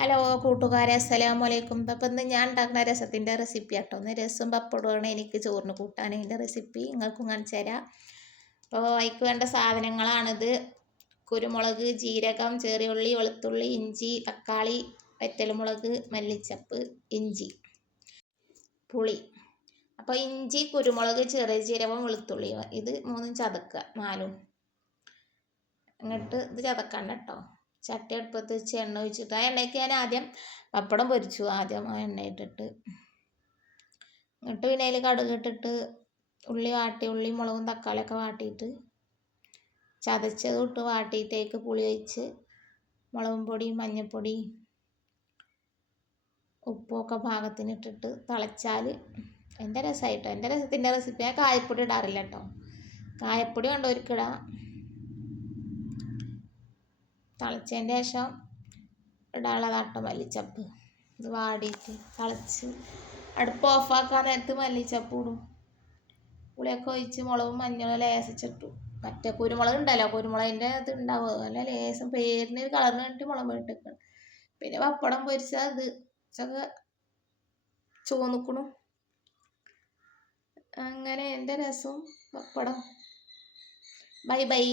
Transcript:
Hello കൂട്ടുകാരെ, അസ്സലാമു അലൈക്കും. അപ്പം ഇന്ന് ഞാൻ ഉണ്ടാക്കുന്ന രസത്തിൻ്റെ റെസിപ്പി ആട്ടോ. ഒന്ന് രസം പപ്പടമാണ് എനിക്ക് ചോറിന് കൂട്ടാൻ. അതിൻ്റെ റെസിപ്പി നിങ്ങൾക്കും കാണിച്ചു തരാം. അപ്പോൾ അതിക്ക് വേണ്ട സാധനങ്ങളാണിത്: കുരുമുളക്, ജീരകം, ചെറിയുള്ളി, വെളുത്തുള്ളി, ഇഞ്ചി, തക്കാളി, വറ്റൽമുളക്, മല്ലിച്ചപ്പ്, ഇഞ്ചി, പുളി. അപ്പോൾ ഇഞ്ചി, കുരുമുളക്, ചെറിയ ജീരകം, വെളുത്തുള്ളി ഇത് മൂന്നും ചതക്കുക, നാലും. എന്നിട്ട് ഇത് ചതക്കണ്ട കേട്ടോ. ചട്ടി അടുപ്പത്ത് വെച്ച് എണ്ണ ഒഴിച്ചിട്ട് ആ എണ്ണയ്ക്ക് ഞാൻ ആദ്യം പപ്പടം പൊരിച്ചു. ആദ്യം ആ എണ്ണ ഇട്ടിട്ട് എന്നിട്ട് പിന്നെ അതിൽ കടുക് ഇട്ടിട്ട് ഉള്ളി വാട്ടി, ഉള്ളി മുളകും തക്കാളിയൊക്കെ വാട്ടിയിട്ട് ചതച്ചത് ഇട്ട് വാട്ടിയിട്ടേക്ക് പുളി ഒഴിച്ച് മുളകും പൊടി, മഞ്ഞൾപ്പൊടി, ഉപ്പൊക്കെ പാകത്തിന് ഇട്ടിട്ട് തിളച്ചാൽ എൻ്റെ രസമായിട്ടോ. എൻ്റെ രസത്തിൻ്റെ റെസിപ്പി. ഞാൻ കായപ്പൊടി ഇടാറില്ല കേട്ടോ. കായപ്പൊടി കണ്ടവർക്കിടാം. തിളച്ചതിൻ്റെ ശേഷം ഇടാനുള്ളതാട്ടോ മല്ലിച്ചപ്പ്. ഇത് വാടിയിട്ട് തിളച്ച് അടുപ്പ് ഓഫാക്കാൻ നേരത്ത് മല്ലിച്ചപ്പ് ഇടും. പുളിയൊക്കെ ഒഴിച്ച് മുളകും മഞ്ഞളും ലേസിച്ചിട്ടു. മറ്റേ കുരുമുളക് ഉണ്ടല്ലോ, കുരുമുളകിൻ്റെ ഇത് ഉണ്ടാവും. അതുപോലെ ലേസം പേരിന് ഒരു കളറിന് വേണ്ടിയിട്ട് മുളക് ഇട്ടിക്കണം. പിന്നെ പപ്പടം പൊരിച്ചാൽ ഇത് ഒക്കെ ചോന്നിക്കണു. അങ്ങനെ എൻ്റെ രസവും പപ്പടം. Bye bye.